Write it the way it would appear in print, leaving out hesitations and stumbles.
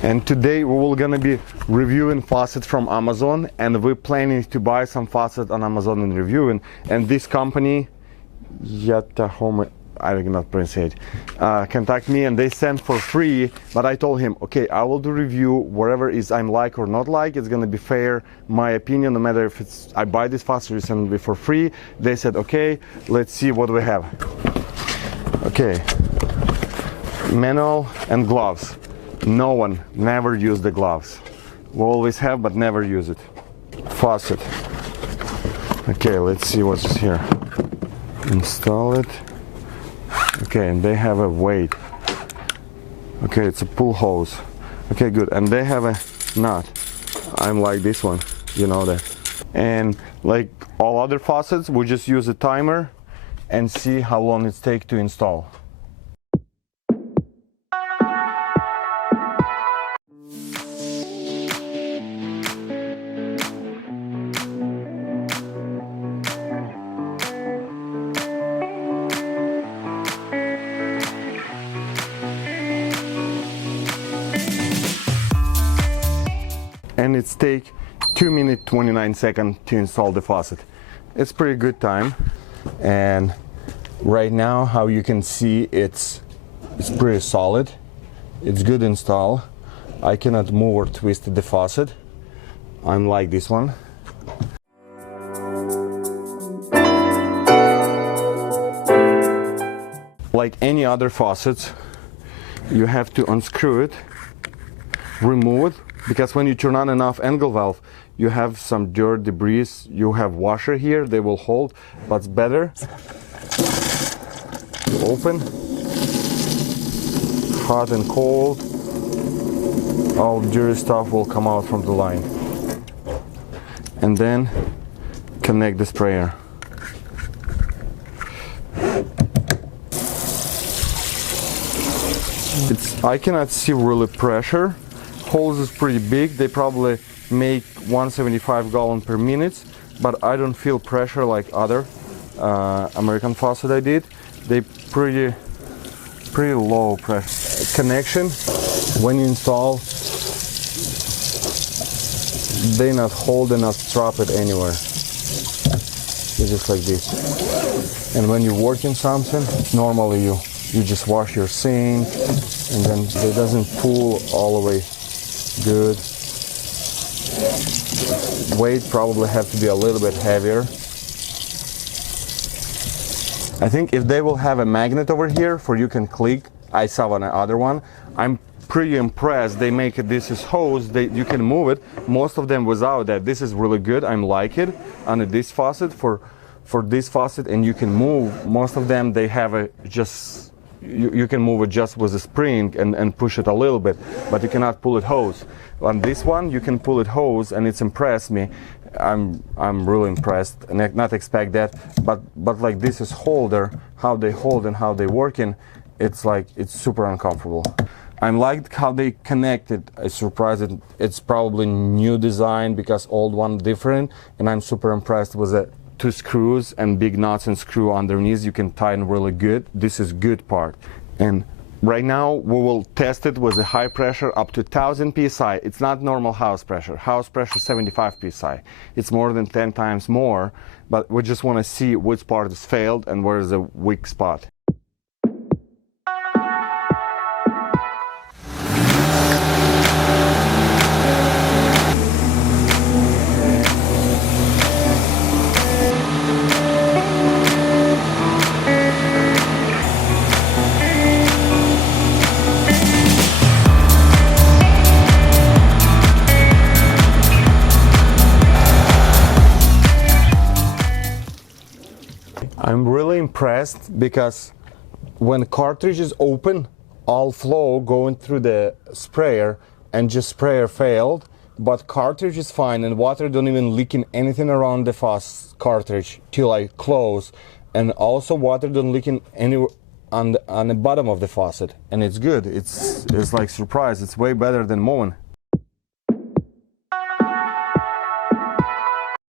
And today we will gonna be reviewing faucets from Amazon, and we're planning to buy some faucets on Amazon and reviewing. And this company, YitaHome, I cannot pronounce it, contact me and they sent for free. But I told him, okay, I will do review whatever is I'm like or not like. It's gonna be fair, my opinion, no matter if it's I buy this faucet, it's gonna be for free. They said, okay, let's see what we have. Okay, manual and gloves. No one never use the gloves. We always have, but never use it. Faucet. Okay, let's see what's here. Install it. Okay, and they have a weight. Okay, it's a pull hose. Okay, good. And they have a nut. I'm like this one, you know that. And like all other faucets, we just use a timer and see how long it takes to install. And it's take 2 minutes 29 seconds to install the faucet. It's pretty good time. And right now, how you can see, it's pretty solid. It's good install. I cannot move or twist the faucet. I'm like this one. Like any other faucets, you have to unscrew it, remove it, because when you turn on and off angle valve, you have some dirt, debris. You have washer here, they will hold, but it's better to open, hot and cold, all dirty stuff will come out from the line. And then connect the sprayer. I cannot see really pressure. Hose is pretty big. They probably make 175 gallons per minute, but I don't feel pressure like other American faucet I did. They pretty low pressure. Connection, when you install, they not hold and not drop it anywhere. It's just like this. And when you're working something, normally you just wash your sink, and then it doesn't pull all the way good. Weight probably have to be a little bit heavier. I think if they will have a magnet over here for you can click, I saw on the other one, I'm pretty impressed. They make it, this is hose, you can move it. Most of them without that. This is really good. I'm like it on this faucet for this faucet, and you can move. Most of them they have a just you can move it just with a spring and push it a little bit, but you cannot pull it hose. On this one you can pull it hose, and it's impressed me. I'm really impressed, and I not expect that, but like this is holder, how they hold and how they working, it's like it's super uncomfortable. I liked how they connected. I surprised it's probably new design because old one different, and I'm super impressed with it. 2 screws and big nuts and screw underneath. You can tighten really good. This is good part. And right now we will test it with a high pressure up to 1000 psi. It's not normal house pressure. House pressure 75 psi. It's more than 10 times more, but we just want to see which part is failed and where is the weak spot. I'm really impressed because when cartridge is open, all flow going through the sprayer, and just sprayer failed, but cartridge is fine and water don't even leaking anything around the cartridge till I close, and also water don't leaking anywhere on the bottom of the faucet, and it's good. It's like surprise. It's way better than mowing.